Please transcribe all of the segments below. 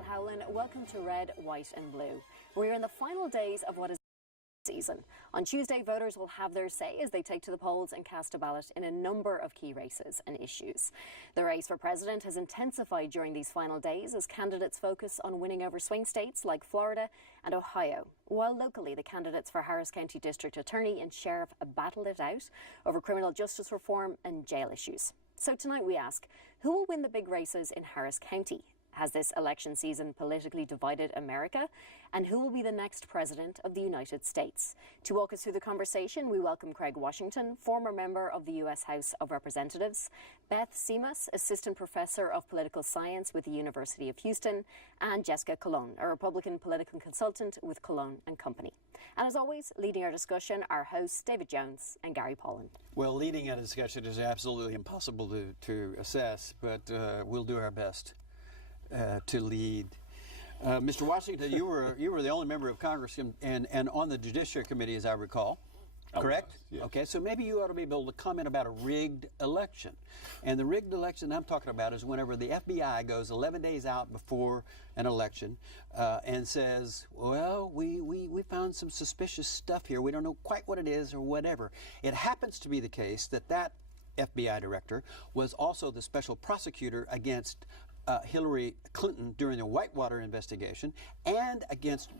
Michelle Howland. Welcome to Red, White and Blue. We're in the final days of what is season. On Tuesday, voters will have their say as they take to the polls and cast a ballot in a number of key races and issues. The race for president has intensified during these final days as candidates focus on winning over swing states like Florida and Ohio, while locally the candidates for Harris County District Attorney and Sheriff battle it out over criminal justice reform and jail issues. So tonight we ask, who will win the big races in Harris County? Has this election season politically divided America? And who will be the next president of the United States? To walk us through the conversation, we welcome Craig Washington, former member of the U.S. House of Representatives, Beth Simas, assistant professor of political science with the University of Houston, and Jessica Colon, a Republican political consultant with Colon and Company. And as always, leading our discussion, our hosts, David Jones and Gary Polland. Well, leading a discussion is absolutely impossible to assess, but we'll do our best to lead. Mr. Washington, you were the only member of Congress and on the Judiciary Committee, as I recall, correct? Yes. Okay, so maybe you ought to be able to comment about a rigged election. And the rigged election I'm talking about is whenever the FBI goes 11 days out before an election and says, well, we found some suspicious stuff here. We don't know quite what it is or whatever. It happens to be the case that FBI director was also the special prosecutor against Hillary Clinton during the Whitewater investigation and against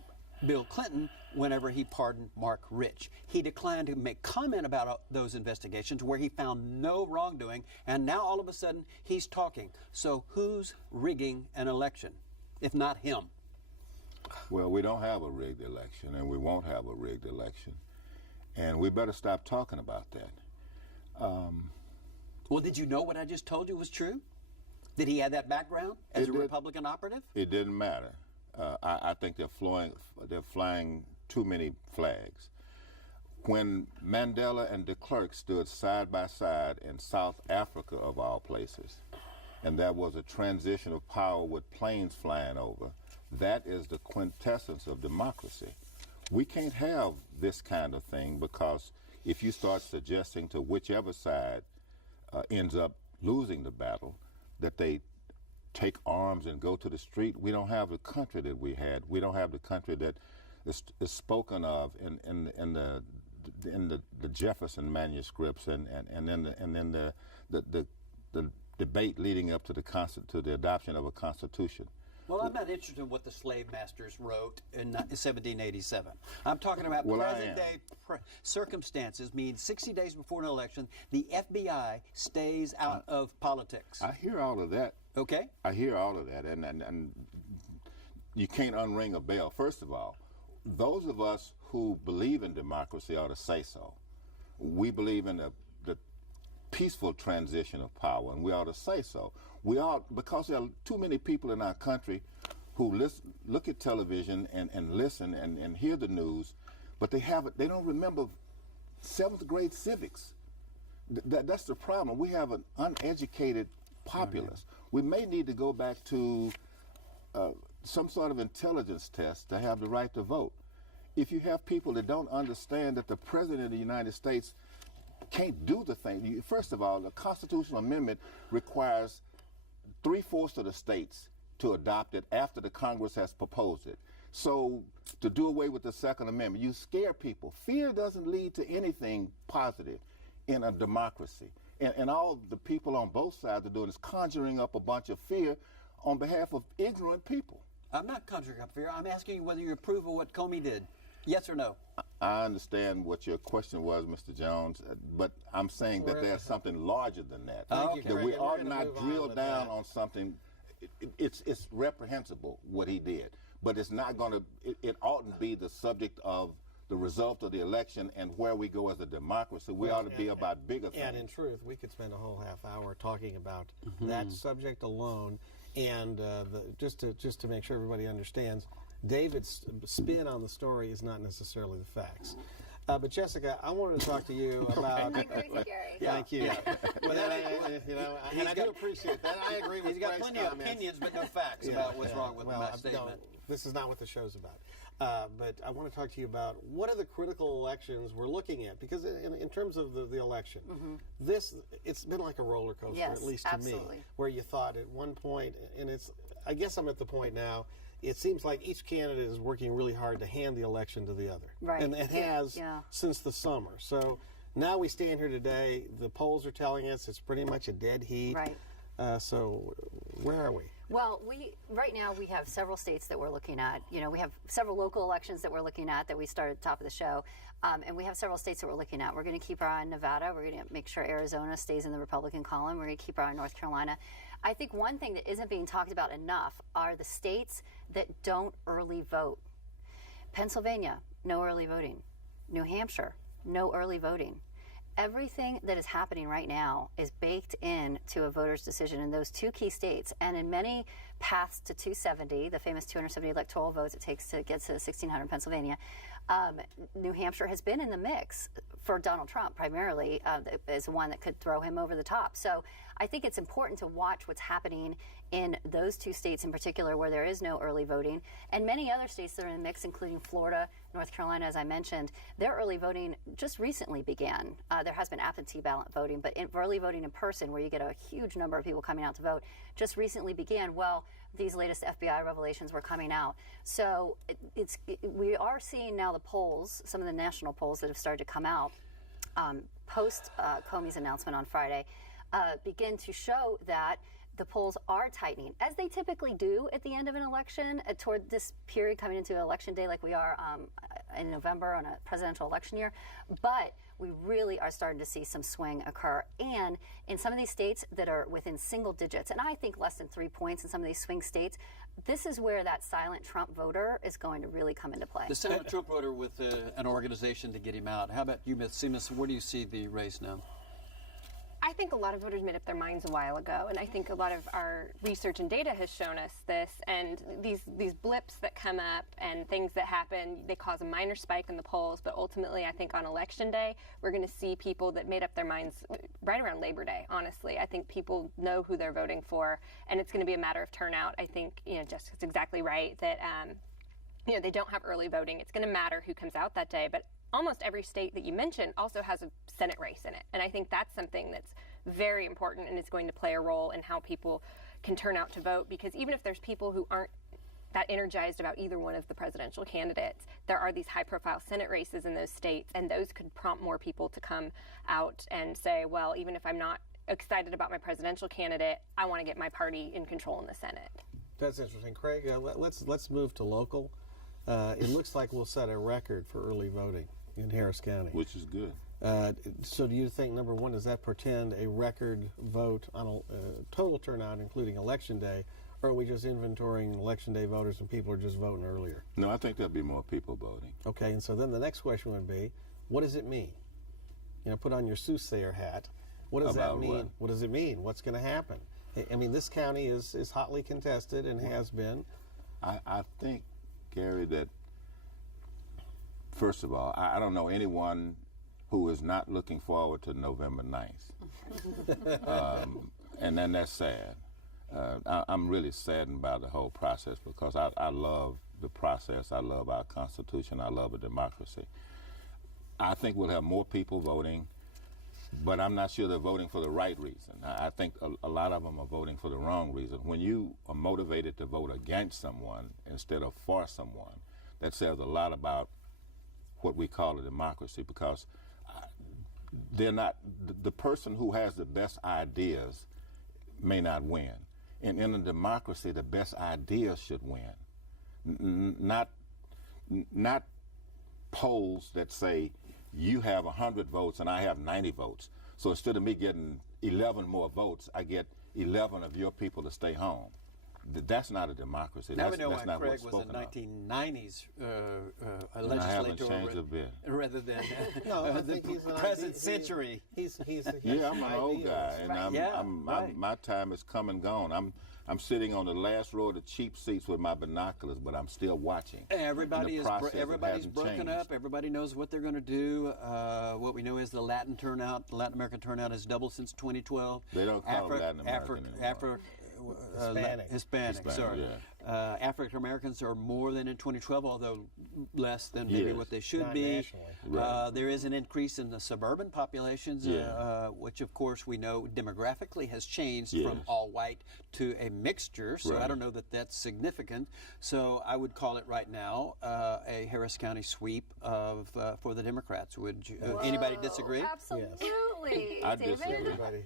Bill Clinton whenever he pardoned Mark Rich. He declined to make comment about those investigations where he found no wrongdoing, and now all of a sudden he's talking. So who's rigging an election, if not him? Well, we don't have a rigged election, and we won't have a rigged election. And we better stop talking about that. Well, did you know what I just told you was true? Did he have that background as a Republican operative? It didn't matter. I think they're flying too many flags. When Mandela and de Klerk stood side by side in South Africa, of all places, and there was a transition of power with planes flying over, that is the quintessence of democracy. We can't have this kind of thing, because if you start suggesting to whichever side ends up losing the battle, that they take arms and go to the street, we don't have the country that we had. We don't have the country that is spoken of in the Jefferson manuscripts and then the debate leading up to the adoption of a constitution. Well, I'm not interested in what the slave masters wrote in 1787. I'm talking about present-day circumstances. Means 60 days before an election, the FBI stays out of politics. I hear all of that. Okay. I hear all of that, and you can't unring a bell. First of all, those of us who believe in democracy ought to say so. We believe in the peaceful transition of power, and we ought to say so. We ought, because there are too many people in our country who look at television and listen and hear the news, but they don't remember 7th grade civics. That's the problem. We have an uneducated populace. We may need to go back to some sort of intelligence test to have the right to vote. If you have people that don't understand that the President of the United States can't do the thing. First of all, the constitutional amendment requires 3/4 of the states to adopt it after the Congress has proposed it. So to do away with the Second Amendment, you scare people. Fear doesn't lead to anything positive in a democracy. And all the people on both sides are doing is conjuring up a bunch of fear on behalf of ignorant people. I'm not conjuring up fear. I'm asking you whether you approve of what Comey did. Yes or no? I understand what your question was, Mr. Jones, but I'm saying that there's something larger than that. That we ought not drill down on something. It's reprehensible what he did, but it's not going to. It oughtn't be the subject of the result of the election and where we go as a democracy. We ought to be about bigger things. And in truth, we could spend a whole half hour talking about that subject alone, and just to make sure everybody understands. David's spin on the story is not necessarily the facts. But Jessica, I wanted to talk to you about. I agree with Gary. Thank you. Well, and I do appreciate that. I agree with. He's got plenty of opinions, but no facts about what's wrong with my statement. No, this is not what the show's about. But I want to talk to you about what are the critical elections we're looking at, because in terms of the election, it's been like a roller coaster, yes, at least to absolutely. me, where you thought at one point, and I guess I'm at the point now. It seems like each candidate is working really hard to hand the election to the other. Right. And it has Yeah. since the summer. So now we stand here today. The polls are telling us it's pretty much a dead heat. Right. So where are we? Well, right now we have several states that we're looking at. You know, we have several local elections that we're looking at that we started at the top of the show, and we have several states that we're looking at. We're going to keep our eye on Nevada. We're going to make sure Arizona stays in the Republican column. We're going to keep our eye on North Carolina. I think one thing that isn't being talked about enough are the states that don't early vote. Pennsylvania, no early voting. New Hampshire, no early voting. Everything that is happening right now is baked into a voter's decision in those two key states, and in many paths to 270, the famous 270 electoral votes it takes to get to 1,600 in Pennsylvania. New Hampshire has been in the mix for Donald Trump primarily as one that could throw him over the top. So I think it's important to watch what's happening in those two states in particular where there is no early voting, and many other states that are in the mix, including Florida, North Carolina, as I mentioned. Their early voting just recently began. There has been absentee ballot voting, but early voting in person, where you get a huge number of people coming out to vote, just recently began. Well, these latest FBI revelations were coming out. So we are seeing now the polls, some of the national polls that have started to come out post Comey's announcement on Friday, begin to show that the polls are tightening, as they typically do at the end of an election, toward this period coming into election day like we are in November on a presidential election year. But we really are starting to see some swing occur. And in some of these states that are within single digits, and I think less than 3 points in some of these swing states, this is where that silent Trump voter is going to really come into play. The silent Trump voter with an organization to get him out. How about you, Ms. Seamus? Where do you see the race now? I think a lot of voters made up their minds a while ago, and I think a lot of our research and data has shown us this. And these blips that come up and things that happen, they cause a minor spike in the polls. But ultimately, I think on Election Day, we're going to see people that made up their minds right around Labor Day. Honestly, I think people know who they're voting for, and it's going to be a matter of turnout. I think Jessica's exactly right that they don't have early voting. It's going to matter who comes out that day, but almost every state that you mentioned also has a Senate race in it. And I think that's something that's very important and is going to play a role in how people can turn out to vote. Because even if there's people who aren't that energized about either one of the presidential candidates, there are these high-profile Senate races in those states, and those could prompt more people to come out and say, well, even if I'm not excited about my presidential candidate, I want to get my party in control in the Senate. That's interesting. Craig, let's move to local. It looks like we'll set a record for early voting in Harris County. Which is good. So do you think, number one, does that portend a record vote on a total turnout, including Election Day, or are we just inventorying Election Day voters and people are just voting earlier? No, I think there'll be more people voting. Okay, and so then the next question would be, what does it mean? Put on your soothsayer hat. What does that mean? What does it mean? What's going to happen? I mean, this county is hotly contested and has been. I think, Gary, that first of all, I don't know anyone who is not looking forward to November 9th. And then that's sad. I'm really saddened by the whole process because I love the process. I love our Constitution. I love a democracy. I think we'll have more people voting, but I'm not sure they're voting for the right reason. I think a lot of them are voting for the wrong reason. When you are motivated to vote against someone instead of for someone, that says a lot about what we call a democracy, because they're not, the person who has the best ideas may not win. And in a democracy, the best ideas should win. Not polls that say you have 100 votes and I have 90 votes. So instead of me getting 11 more votes, I get 11 of your people to stay home. That's not a democracy. Now That's we know why not Craig what's was spoken a of. 1990s And I haven't legislator changed a bit. rather than No, I the think he's an present idea- century. He's Yeah, I'm an old guy, and Right. my time is come and gone. I'm sitting on the last row of the cheap seats with my binoculars, but I'm still watching. Everybody And is the process everybody's hasn't broken changed. up. Everybody knows what they're going to do. What we know is the Latin American turnout has doubled since 2012. They don't call it Latin American anymore. Hispanics, sorry. yeah. African Americans are more than in 2012, although less than maybe Yes. what they should Not be. nationally. Right. There is an increase in the suburban populations, which of course we know demographically has changed from Yes. all white to a mixture. So I Right. don't know that that's significant. So I would call it right now a Harris County sweep of for the Democrats. Would you, anybody disagree? Absolutely. I David? disagree. Everybody.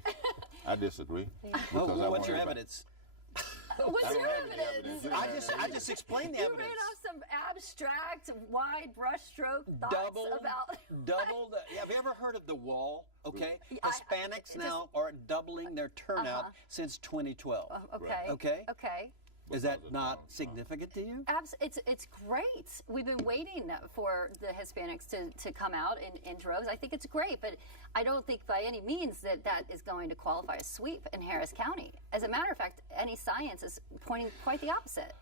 I disagree. Well, because I what's want your everybody- evidence? What's I your don't have any evidence? evidence. I just explained the You evidence. ran off some abstract, wide brushstroke thoughts Doubled. about. Have you ever heard of the wall? Okay, I- Hispanics just- now are doubling their turnout since 2012. Okay. Okay. Okay. Is that not significant to you? It's great. We've been waiting for the Hispanics to come out in droves. I think it's great, but I don't think by any means that is going to qualify as sweep in Harris County. As a matter of fact, any science is pointing quite the opposite.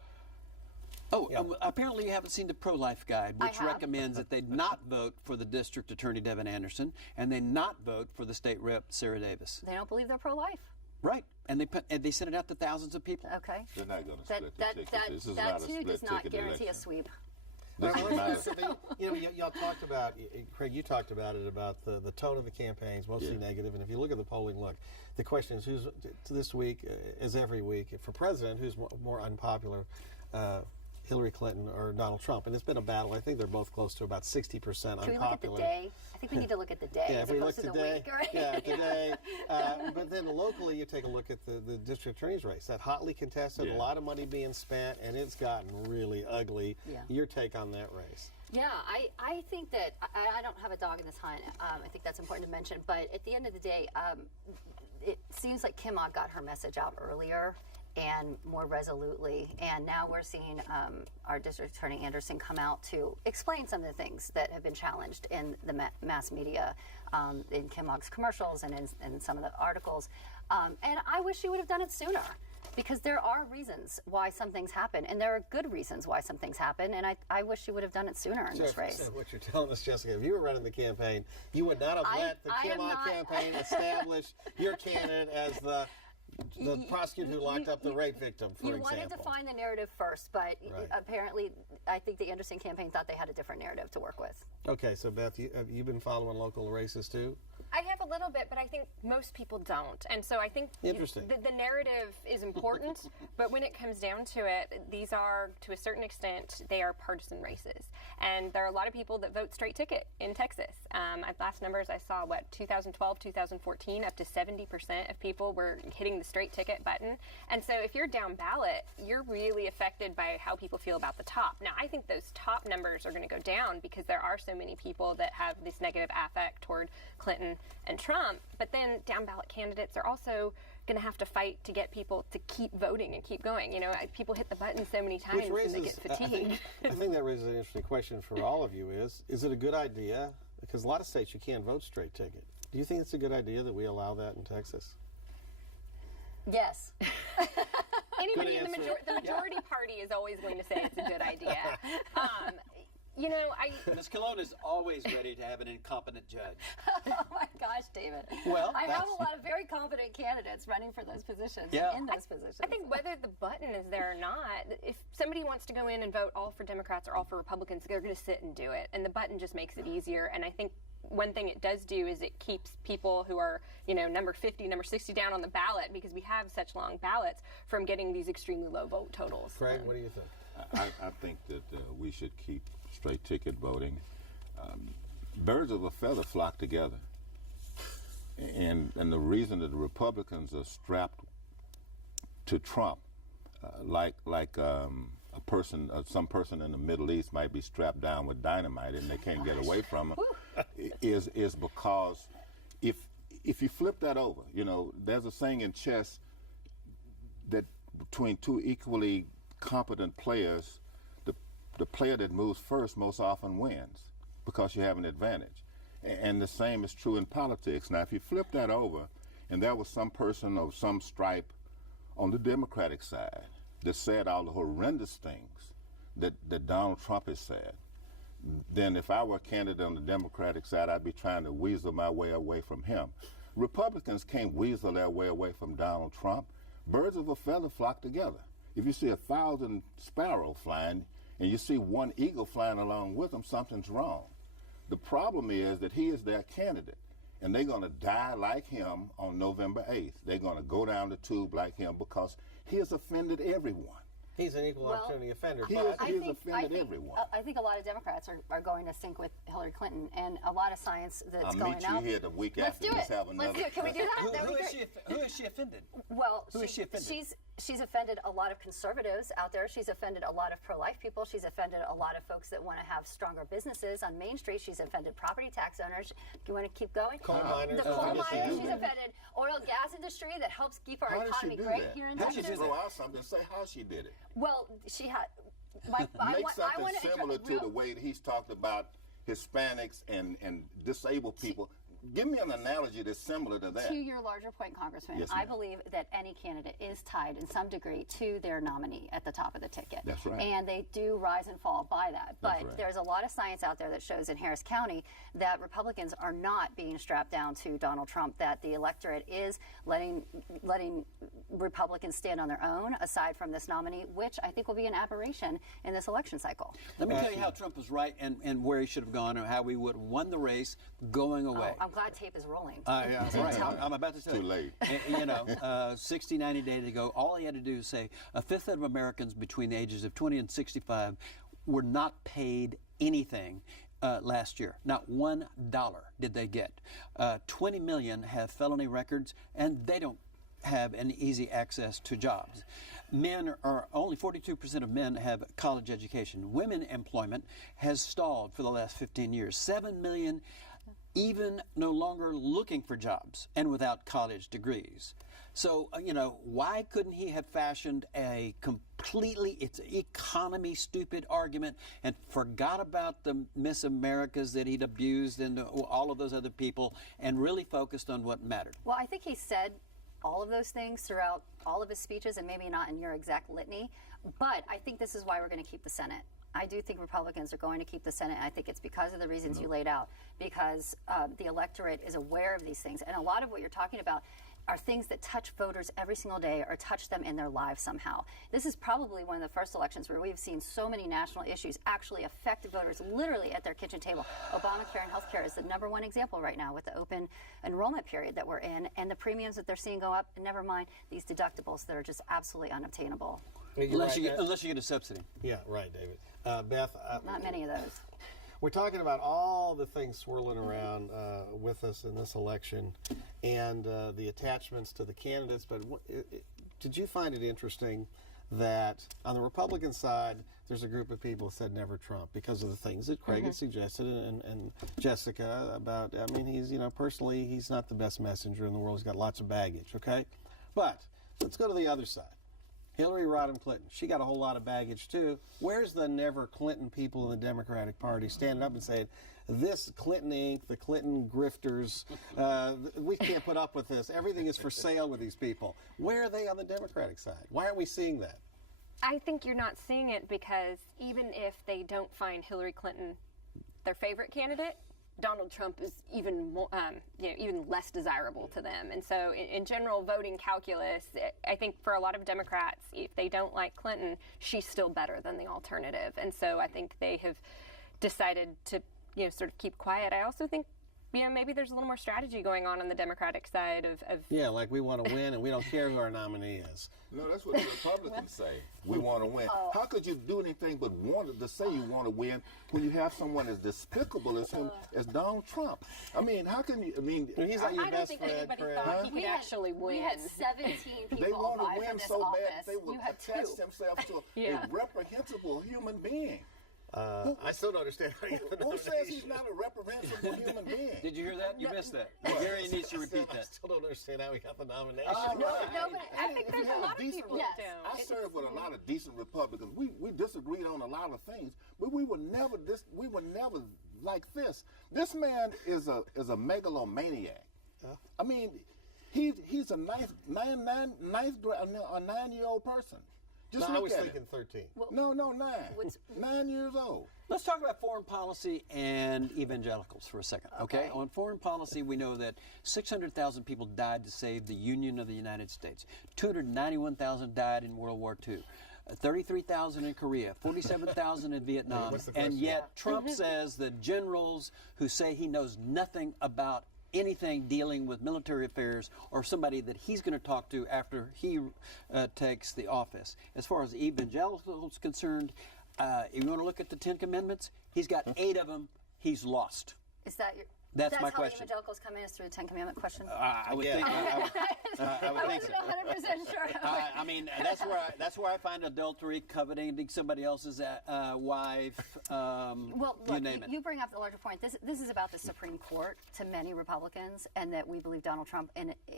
Oh, apparently you haven't seen the pro-life guide, I which have. recommends that they not vote for the district attorney Devin Anderson and they not vote for the state rep Sarah Davis. They don't believe they're pro-life. Right, and they sent it out to thousands of people. Okay. They're not going to That split the that ticket. that This is that not a too split does not ticket guarantee a election. sweep. This is not a, Y'all talked about, Craig, you talked about it, about the tone of the campaigns, mostly negative. And if you look at the polling, the question is who's, this week, as every week, for president, who's more unpopular, Hillary Clinton or Donald Trump? And it's been a battle. I think they're both close to about 60% unpopular. Can we look at the day? I think we need to look at the day Yeah, as if we look opposed to the today, week, right? yeah, today. But then locally, you take a look at the district attorney's race. That hotly contested, a lot of money being spent, and it's gotten really ugly. Yeah. Your take on that race? Yeah, I think that I don't have a dog in this hunt. I think that's important to mention. But at the end of the day, it seems like Kim Ogg got her message out earlier and more resolutely. And now we're seeing our District Attorney Anderson come out to explain some of the things that have been challenged in the mass media, in Kim Ogg's commercials and in some of the articles. And I wish she would have done it sooner. Because there are reasons why some things happen, and there are good reasons why some things happen, and I wish you would have done it sooner in this race. So what you're telling us, Jessica, if you were running the campaign, you would not have let the I Kim am Ogg not- campaign establish your candidate as the prosecutor who locked up the rape victim, for You example. wanted to find the narrative first, but Right. apparently I think the Anderson campaign thought they had a different narrative to work with. Okay, so Beth, have you been following local races too? I have a little bit, but I think most people don't. And so I think Interesting. the narrative is important, but when it comes down to it, these are, to a certain extent, they are partisan races. And there are a lot of people that vote straight ticket in Texas. Last numbers I saw, 2012, 2014, up to 70% of people were hitting the straight ticket button. And so if you're down ballot, you're really affected by how people feel about the top. Now, I think those top numbers are going to go down because there are so many people that have this negative affect toward Clinton and Trump, but then down ballot candidates are also going to have to fight to get people to keep voting and keep going. You know, people hit the button so many times and they get fatigued. I think that raises an interesting question for all of you is it a good idea? Because a lot of states you can't vote straight ticket. Do you think it's a good idea that we allow that in Texas? Yes. Anybody in the, answer. the majority party is always going to say it's a good idea. You know, Ms. Cologne is always ready to have an incompetent judge. Oh my gosh, David. Well, I have that's- a lot of very competent candidates running for those positions, Yeah. in those positions. I think whether the button is there or not, if somebody wants to go in and vote all for Democrats or all for Republicans, they're going to sit and do it. And the button just makes it easier. And I think one thing it does do is it keeps people who are, you know, number 50, number 60 down on the ballot, because we have such long ballots, from getting these extremely low vote totals. Craig, what do you think? I think that we should keep straight ticket voting. Birds of a feather flock together, and the reason that the Republicans are strapped to Trump, some person in the Middle East might be strapped down with dynamite and they can't get away from him, is because if you flip that over, you know, there's a saying in chess that between two equally competent players, the player that moves first most often wins because you have an advantage. And the same is true in politics. Now, if you flip that over and there was some person of some stripe on the Democratic side that said all the horrendous things that Donald Trump has said, then if I were a candidate on the Democratic side, I'd be trying to weasel my way away from him. Republicans can't weasel their way away from Donald Trump. Birds of a feather flock together. If you see 1,000 sparrows flying and you see one eagle flying along with them, something's wrong. The problem is that he is their candidate, and they're going to die like him on November 8th. They're going to go down the tube like him because he has offended everyone. He's an equal opportunity offender. He But has offended everyone. I think a lot of Democrats are going to sync with Hillary Clinton, and a lot of science that's going out. I'll meet you here the week Let's after do this. it. Have another. Let's do it. Can we do that? That would be great. Who is she offended? Well, Who is she offended? she's offended a lot of conservatives out there. She's offended a lot of pro-life people. She's offended a lot of folks that want to have stronger businesses on Main Street. She's offended property tax owners. Do you want to keep going? Coal miners. The coal How does she miners. do She's that? offended oil and gas industry that helps keep our How does she economy do great that? here in How does Texas. she throw out something and say how she did it? Well, she had. Make something want similar to the way that he's talked about Hispanics and disabled people. Give me an analogy that's similar to that. To your larger point, Congressman, Yes, I ma'am. believe that any candidate is tied in some degree to their nominee at the top of the ticket. That's right. And they do rise and fall by that. But That's right. there's a lot of science out there that shows in Harris County that Republicans are not being strapped down to Donald Trump, that the electorate is letting Republicans stand on their own aside from this nominee, which I think will be an aberration in this election cycle. Let me tell you how Trump was right and where he should have gone, or how we would have won the race going away. Oh, I'm glad tape is rolling. Yeah, right. Tell me. I'm about to tell Too you. late. 60, 90 days ago, all he had to do is say a fifth of Americans between the ages of 20 and 65 were not paid anything last year. Not $1 did they get. 20 million have felony records, and they don't have an easy access to jobs. Men are only 42% of men have college education. Women employment has stalled for the last 15 years. 7 million even no longer looking for jobs and without college degrees. So, why couldn't he have fashioned a it's economy stupid argument and forgot about the Miss Americas that he'd abused and all of those other people and really focused on what mattered? Well, I think he said all of those things throughout all of his speeches, and maybe not in your exact litany, but I think this is why we're going to keep the Senate. I do think Republicans are going to keep the Senate, and I think it's because of the reasons you laid out, because the electorate is aware of these things. And a lot of what you're talking about are things that touch voters every single day or touch them in their lives somehow. This is probably one of the first elections where we've seen so many national issues actually affect voters literally at their kitchen table. Obamacare and healthcare is the #1 example right now with the open enrollment period that we're in, and the premiums that they're seeing go up, and never mind these deductibles that are just absolutely unobtainable. Unless you get a subsidy. Yeah, right, David. Beth, Not many of those. we're talking about all the things swirling around with us in this election and the attachments to the candidates. But did you find it interesting that on the Republican side, there's a group of people who said never Trump because of the things that Craig had suggested and Jessica about, he's, personally, he's not the best messenger in the world. He's got lots of baggage, okay? But let's go to the other side. Hillary Rodham Clinton, she got a whole lot of baggage too. Where's the never Clinton people in the Democratic Party standing up and saying, this Clinton Inc., the Clinton grifters, we can't put up with this. Everything is for sale with these people. Where are they on the Democratic side? Why aren't we seeing that? I think you're not seeing it because even if they don't find Hillary Clinton their favorite candidate, Donald Trump is even more, even less desirable to them. And so in general voting calculus, I think for a lot of Democrats, if they don't like Clinton, she's still better than the alternative. And so I think they have decided to, sort of keep quiet. I also think, maybe there's a little more strategy going on the Democratic side of Yeah, like we want to win and we don't care who our nominee is. No, that's what the Republicans say. We want to win. How could you do anything but want to say you want to win when you have someone as despicable as him, as Donald Trump? How can you? He's not your I don't best think friend, anybody Craig. thought he could actually win. We had 17 people they want apply to for win this so office. bad they will You had attach 2. themselves to Yeah. a reprehensible human being. I still don't understand how you get the Who says he's nomination. not a reprehensible human being? Did you hear that? You missed that. Gary needs to repeat I that. still don't understand how he got the nomination. No, but I think there's a lot of people Yes. that don't. I served with a lot of decent Republicans. We disagreed on a lot of things, but we were never like this. This man is a megalomaniac. He's a 9-year-old person. Just No, I look was at thinking it. 13. No, 9. What's- 9 years old. Let's talk about foreign policy and evangelicals for a second, okay? On foreign policy, we know that 600,000 people died to save the Union of the United States. 291,000 died in World War II. 33,000 in Korea, 47,000 in Vietnam, what's the and question? yet Trump says that generals who say he knows nothing about anything dealing with military affairs or somebody that he's going to talk to after he takes the office. As far as evangelicals concerned, if you want to look at the 10 Commandments, he's got 8 of them. He's lost. Is that your? That's my how question. the evangelicals come in is through the Ten Commandment question. I would Yeah. think. I would I think so. wasn't 100% sure. I mean, that's where I find adultery, coveting somebody else's wife. Well, you look, name it. you bring up the larger point. This is about the Supreme Court to many Republicans, and that we believe Donald Trump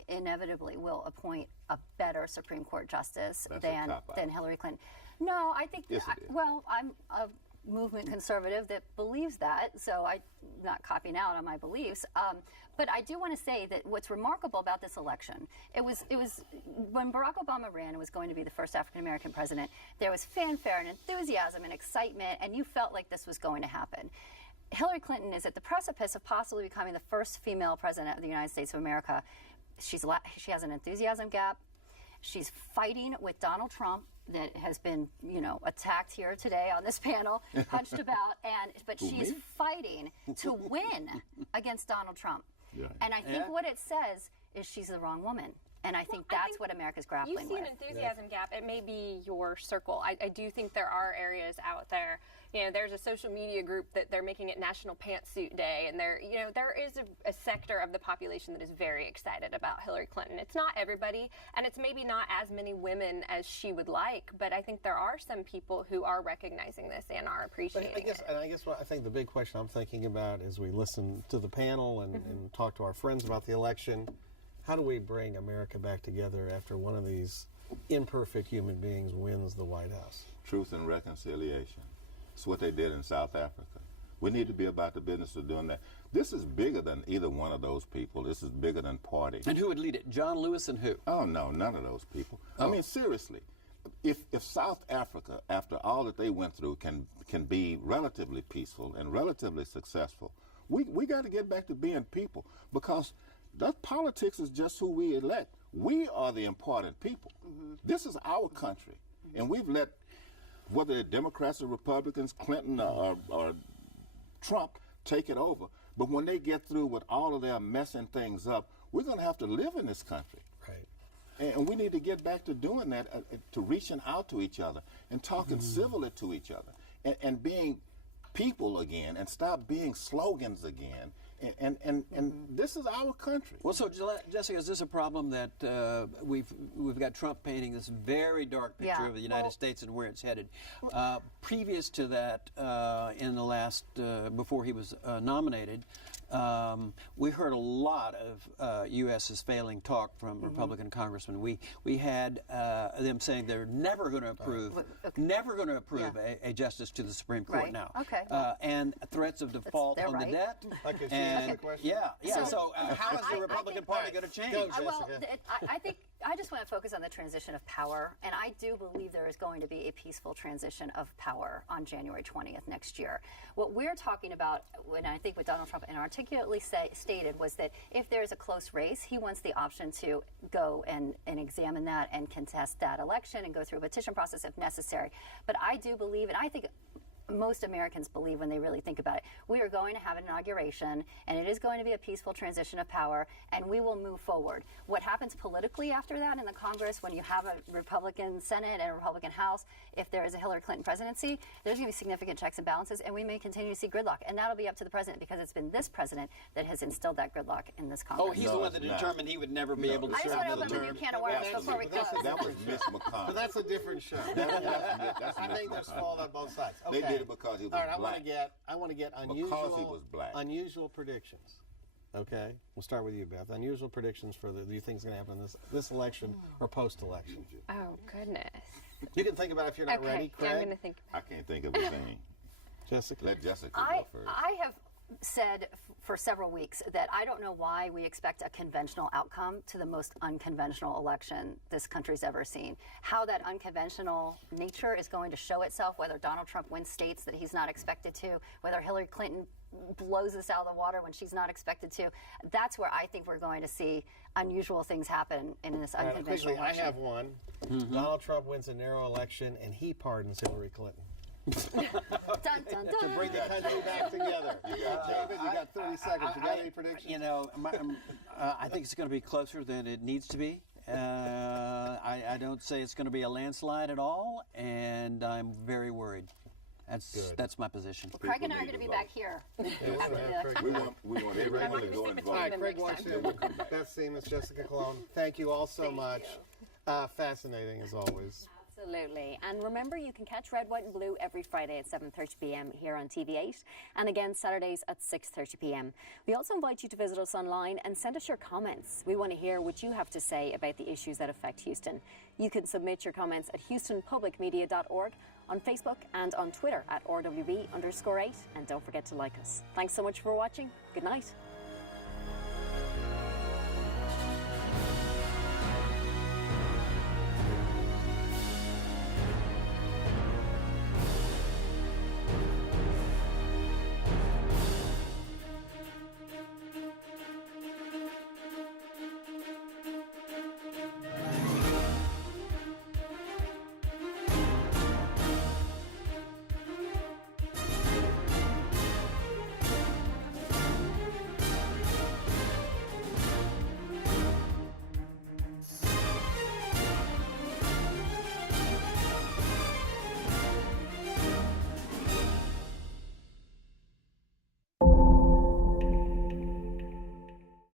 inevitably will appoint a better Supreme Court justice That's a than cop-out. Hillary Clinton. No, I think. Yes, it is. Well, I'm a movement conservative that believes that, so I'm not copying out on my beliefs. But I do want to say that what's remarkable about this election, it was when Barack Obama ran and was going to be the first African American president, there was fanfare and enthusiasm and excitement, and you felt like this was going to happen. Hillary Clinton is at the precipice of possibly becoming the first female president of the United States of America. She has an enthusiasm gap. She's fighting with Donald Trump, that has been, attacked here today on this panel, punched about, but she's fighting to win against Donald Trump. Yeah. And I think what it says is she's the wrong woman. And I think that's what America's grappling You see with. an enthusiasm gap. It may be your circle. I do think there are areas out there. There's a social media group that they're making it National Pantsuit Day, and there is a sector of the population that is very excited about Hillary Clinton. It's not everybody, and it's maybe not as many women as she would like, but I think there are some people who are recognizing this and are appreciating it. I guess what I think the big question I'm thinking about as we listen to the panel and talk to our friends about the election. How do we bring America back together after one of these imperfect human beings wins the White House? Truth and reconciliation. It's what they did in South Africa. We need to be about the business of doing that. This is bigger than either one of those people. This is bigger than party. And who would lead it? John Lewis and who? Oh, no, none of those people. I mean, seriously, if South Africa, after all that they went through, can be relatively peaceful and relatively successful, we got to get back to being people, because that politics is just who we elect. We are the important people. This is our country, and we've let, whether they're Democrats or Republicans, Clinton or Trump, take it over. But when they get through with all of their messing things up, we're going to have to live in this country. Right. And we need to get back to doing that, to reaching out to each other and talking civilly to each other, and being people again, and stop being slogans again. And this is our country. Well, so Jessica, is this a problem that we've got Trump painting this very dark picture Yeah. of the United States and where it's headed? Previous to that, in the last before he was nominated, we heard a lot of U.S. is failing talk from Republican congressmen. We had them saying they're never going to approve, a justice to the Supreme Court Right. now. Okay. And threats of default they're on the right. debt. Okay, so And the question? yeah. So- So how is the I Republican think- Party going to change? Go, Well, Jessica. I think I just want to focus on the transition of power, and I do believe there is going to be a peaceful transition of power on January 20th next year. What we're talking about, when I think what Donald Trump inarticulately stated, was that if there is a close race, he wants the option to go and examine that and contest that election and go through a petition process if necessary. But I do believe, and I think most Americans believe when they really think about it, we are going to have an inauguration, and it is going to be a peaceful transition of power, and we will move forward. What happens politically after that in the Congress, when you have a Republican Senate and a Republican House, if there is a Hillary Clinton presidency, there's going to be significant checks and balances, and we may continue to see gridlock. And that'll be up to the president, because it's been this president that has instilled that gridlock in this Congress. Oh, he's the No, one it's that not. determined he would never be able to I just serve want to another open a new term. can of worms before we close. That was Miss McConnell. But that's a different show. That's I think there's fault on both sides. They Okay. did it because he was All right, black. I want to get Because he was black. unusual predictions. Okay, we'll start with you, Beth. Unusual predictions for the you think is going to happen in this election or post-election. Oh, goodness. You can think about it if you're not Okay, ready. I'm Craig, going to think. I can't think of a thing. Jessica. Let Jessica I go first. have said for several weeks that I don't know why we expect a conventional outcome to the most unconventional election this country's ever seen. How that unconventional nature is going to show itself, whether Donald Trump wins states that he's not expected to, whether Hillary Clinton blows us out of the water when she's not expected to. That's where I think we're going to see unusual things happen in this unconventional Quickly, I election. have one. Donald Trump wins a narrow election, and he pardons Hillary Clinton. Dun, dun, To dun. bring the country back together. David, you got 30 seconds. You got any predictions? You know, I think it's going to be closer than it needs to be. I don't say it's going to be a landslide at all, and I'm very worried. That's my position. Craig and I are going to be back here. after the election. We want everyone to go and All right, vote. Craig Washington, Beth Seamus, Jessica Colon, thank you all so much. Fascinating as always. Absolutely. And remember, you can catch Red, White and Blue every Friday at 7:30 p.m. here on TV8 and again Saturdays at 6:30 p.m. We also invite you to visit us online and send us your comments. We want to hear what you have to say about the issues that affect Houston. You can submit your comments at houstonpublicmedia.org, on Facebook and on Twitter at RWB_8. And don't forget to like us. Thanks so much for watching. Good night.